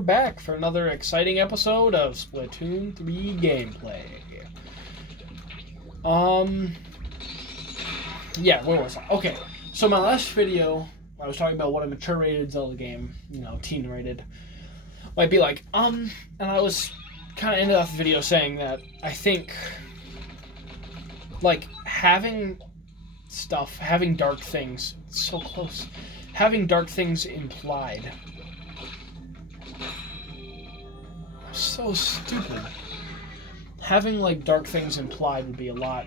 we're back for another exciting episode of Splatoon 3 gameplay. Yeah, where was I? Okay, so my last video, I was talking about what a mature-rated Zelda game, teen-rated, might be like. And I was kind of ended off the video saying that I think, like, having dark things, so close, having dark things implied. So stupid. Having, like, dark things implied would be a lot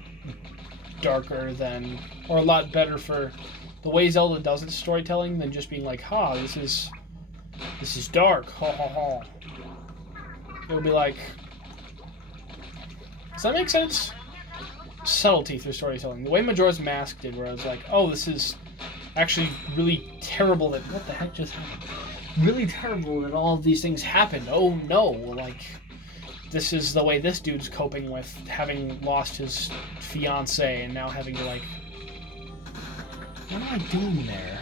darker than, or a lot better for the way Zelda does its storytelling than just being like, this is dark, ha ha ha. It would be like, does that make sense? Subtlety through storytelling. The way Majora's Mask did, where I was like, oh, this is actually really terrible that, what the heck just happened? Really terrible that all of these things happened. Oh no, like, this is the way this dude's coping with having lost his fiancée and now having to, like, what am I doing there?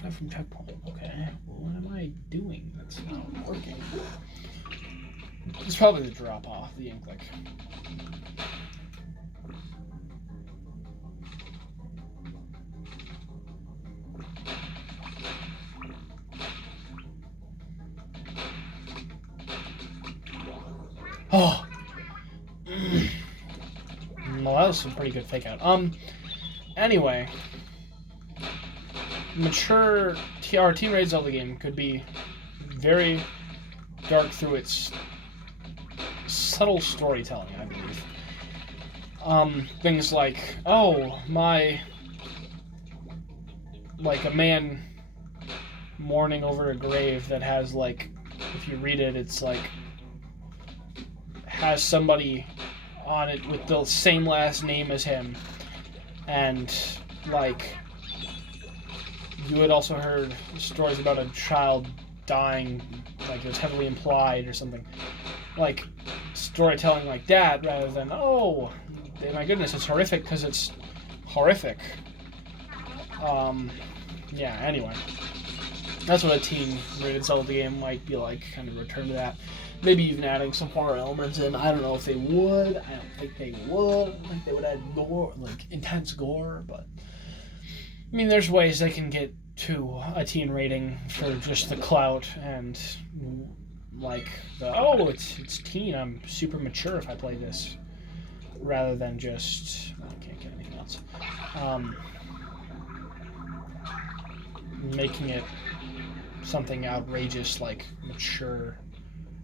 Try from checkpoint. Okay, what am I doing that's not working? It's probably the drop off, the ink, like. Oh. Well, that was some pretty good fake out. Anyway. Mature our teen-rated Zelda game could be very dark through its subtle storytelling, I believe. Things like, like a man mourning over a grave that has, like, if you read it, it's like, has somebody on it with the same last name as him, and, like, you had also heard stories about a child dying, like it was heavily implied or something, like storytelling like that, rather than, oh my goodness, it's horrific because it's horrific. Yeah, anyway, that's what a teen-rated Zelda game might be like, kind of return to that. Maybe even adding some horror elements in. I don't know if they would. I don't think they would. I don't think they would add gore, like intense gore, but I mean, there's ways they can get to a teen rating for just the clout and, like, it's teen, I'm super mature if I play this, rather than just, I can't get anything else. Making it something outrageous like mature,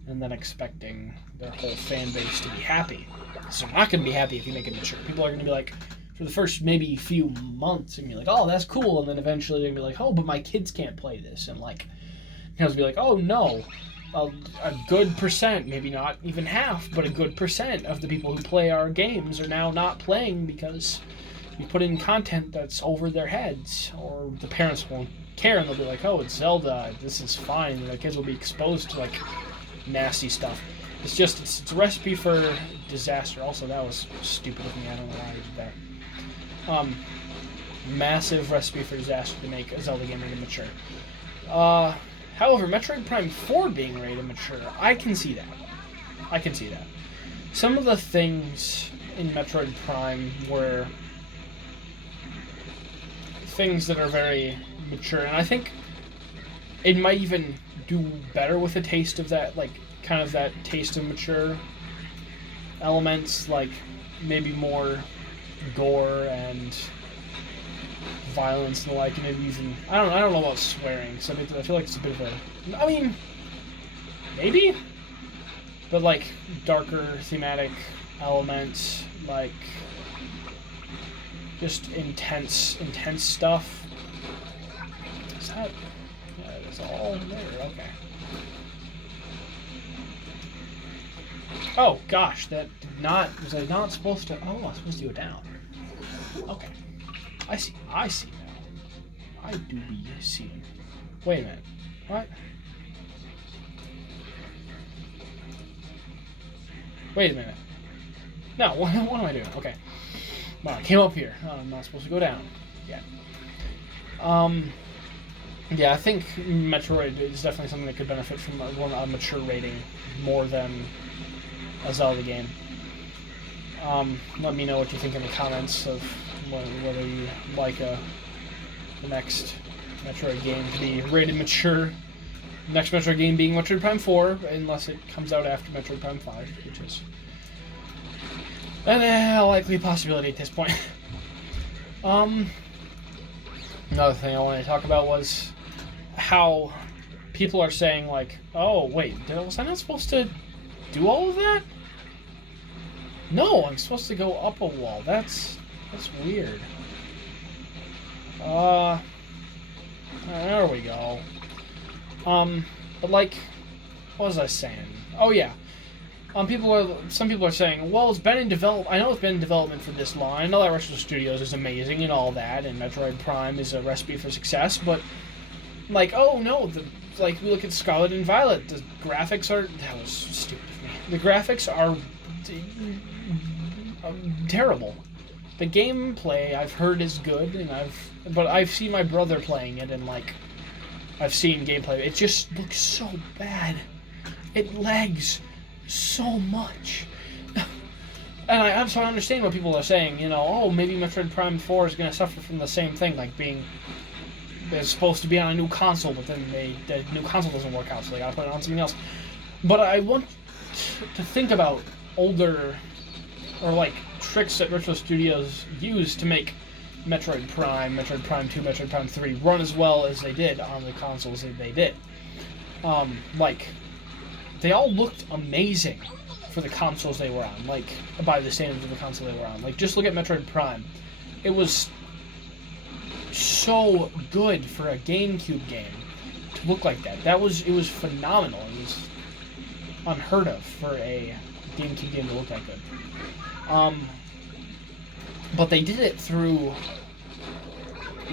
and then expecting their whole fan base to be happy. So they're not going to be happy if you make it mature. People are going to be like, for the first maybe few months, and be like, oh, that's cool, and then eventually they're going to be like, oh, but my kids can't play this, and, like, parents will be like, oh, no, a good percent, maybe not even half, but a good percent of the people who play our games are now not playing because we put in content that's over their heads, or the parents won't care, and they'll be like, oh, it's Zelda, this is fine, and the kids will be exposed to, like, nasty stuff. It's a recipe for disaster. Also, that was stupid of me. I don't know why I did that. Massive recipe for disaster to make a Zelda game rated mature. However, Metroid Prime 4 being rated mature, I can see that. Some of the things in Metroid Prime were things that are very mature, and I think it might even do better with a taste of that, like, kind of that taste of mature elements, like maybe more gore and violence and the like, and maybe even, I don't know about swearing, so I feel like it's a bit of a, I mean, maybe, but like darker thematic elements, like just intense stuff. Is that, yeah, it's all there, okay. Oh gosh, that did not, was I not supposed to, I was supposed to go down. Okay. I see now. I do be seeing. Wait a minute. What? Wait a minute. No, what am I doing? Okay. Well, I came up here. Oh, I'm not supposed to go down. Yeah. Yeah, I think Metroid is definitely something that could benefit from a mature rating more than a Zelda game. Let me know what you think in the comments of whether you like the next Metroid game to be rated mature. Next Metroid game being Metroid Prime 4, unless it comes out after Metroid Prime 5, which is a likely possibility at this point. Another thing I wanted to talk about was how people are saying, like, oh, wait, was I not supposed to do all of that? No, I'm supposed to go up a wall. That's weird. There we go. But like, what was I saying? Oh yeah. Some people are saying, well, it's been in develop. I know it's been in development for this long. I know that Retro Studios is amazing and all that, and Metroid Prime is a recipe for success. But like, oh no, we look at Scarlet and Violet. The graphics are that was stupid of me. The graphics are terrible. The gameplay I've heard is good, but I've seen my brother playing it, and like, I've seen gameplay. It just looks so bad. It lags so much. And so I understand what people are saying, oh, maybe Metroid Prime 4 is going to suffer from the same thing, like it's supposed to be on a new console, but then the new console doesn't work out, so they got to put it on something else. But I want to think about older, or like, tricks that Retro Studios use to make Metroid Prime 2, Metroid Prime 3 run as well as they did on the consoles that they did. Like, they all looked amazing for the consoles they were on, like, by the standards of the console they were on. Like, just look at Metroid Prime. It was so good for a GameCube game to look like that. It was phenomenal. It was unheard of for a GameCube game to look that good. But they did it through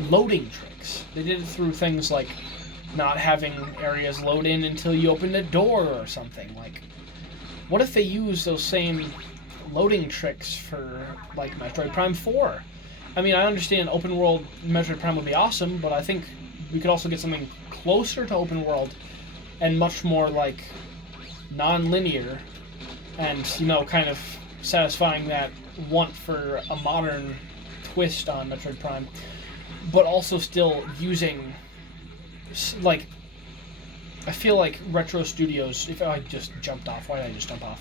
loading tricks. They did it through things like not having areas load in until you opened a door or something. Like, what if they use those same loading tricks for, like, Metroid Prime 4? I mean, I understand open world Metroid Prime would be awesome, but I think we could also get something closer to open world and much more, like, non-linear and, kind of satisfying that want for a modern twist on Metroid Prime, but also still using, like, I feel like Retro Studios, if I just jumped off, why did I just jump off?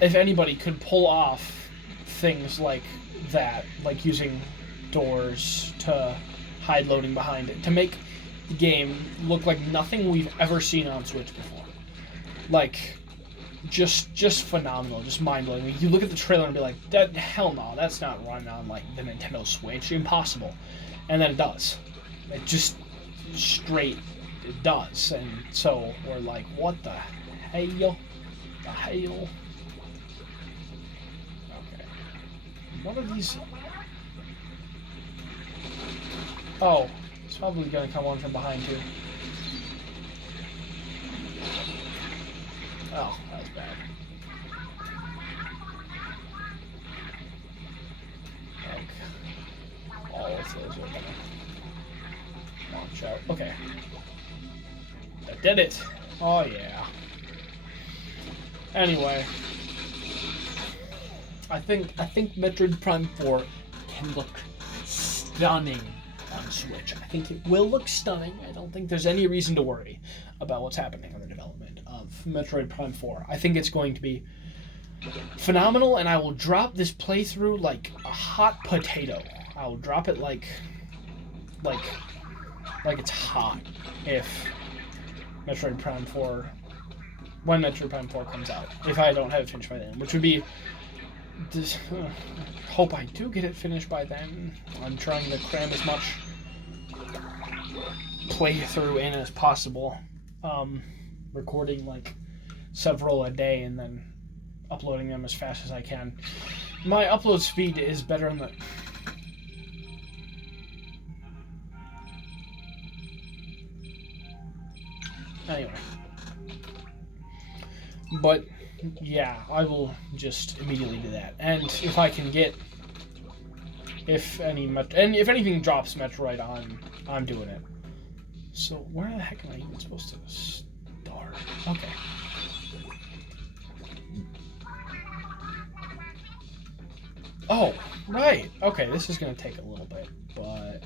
If anybody could pull off things like that, like using doors to hide loading behind it, to make the game look like nothing we've ever seen on Switch before. Like, just phenomenal, just mind-blowing. You look at the trailer and be like, hell no, that's not running on, like, the Nintendo Switch. Impossible. And then it does. It just straight, it does. And so we're like, what the hell? The hell? Okay. What are these? Oh, it's probably going to come on from behind, too. Oh, that was bad. Okay. All of those are gonna launch out. Okay. That did it. Oh yeah. Anyway. I think Metroid Prime 4 can look stunning on Switch. I think it will look stunning. I don't think there's any reason to worry about what's happening on the development of Metroid Prime 4. I think it's going to be phenomenal, and I will drop this playthrough like a hot potato. I will drop it like it's hot if Metroid Prime 4, when Metroid Prime 4 comes out, if I don't have it finished by then, which would be hope I do get it finished by then. I'm trying to cram as much playthrough in as possible, recording like several a day and then uploading them as fast as I can. My upload speed is better than the anyway, but yeah, I will just immediately do that. And if I can get, if anything drops Metroid on, I'm doing it. So where the heck am I even supposed to start? Okay. Oh, right. Okay, this is going to take a little bit, but...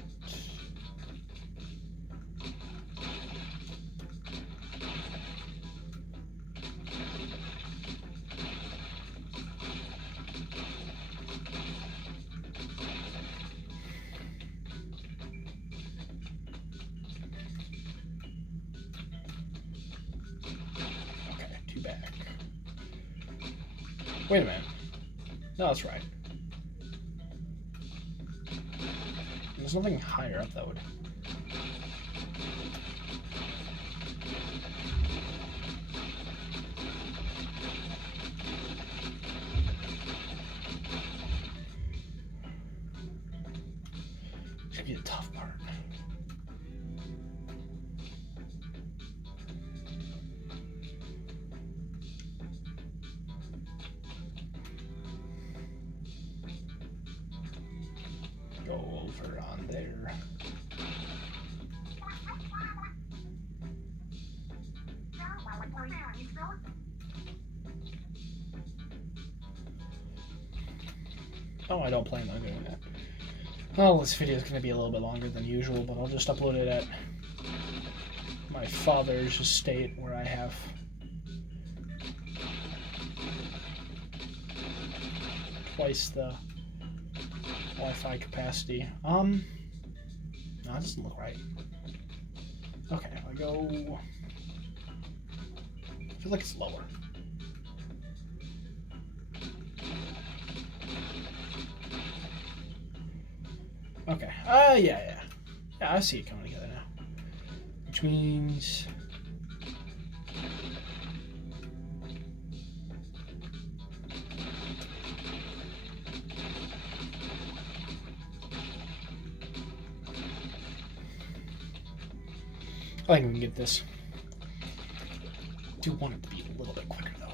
Okay, two back. Wait a minute. No, that's right. There's nothing higher up that would... It's gonna be the tough part. Go over on there. Oh, I don't plan on doing that. Well, this video is going to be a little bit longer than usual, but I'll just upload it at my father's estate where I have twice the Wi-Fi capacity. No, that doesn't look right. Okay, I go... I feel like it's lower. Okay. Yeah, I see it coming together now. Which means... I think we can get this. I do want it to be a little bit quicker, though.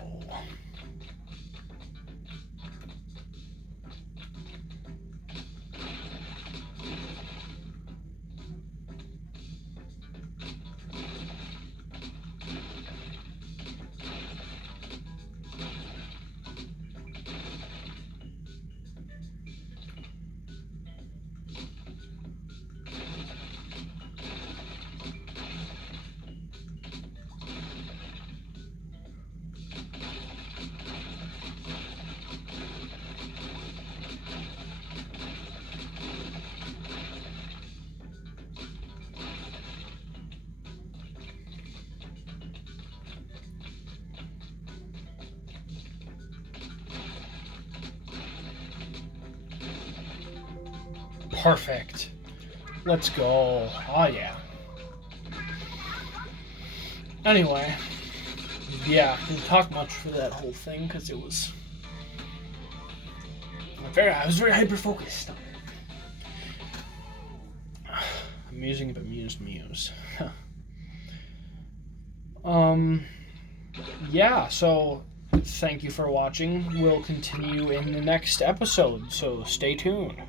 Perfect. Let's go. Oh, yeah. Anyway, yeah, didn't talk much for that whole thing because it was I was very hyper focused on it. Amusing but muse. Yeah, so thank you for watching. We'll continue in the next episode, so stay tuned.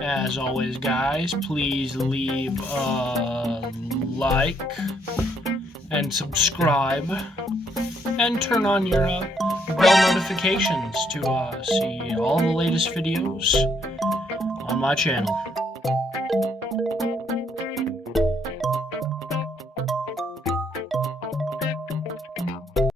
As always, guys, please leave a like and subscribe and turn on your bell notifications to see all the latest videos on my channel.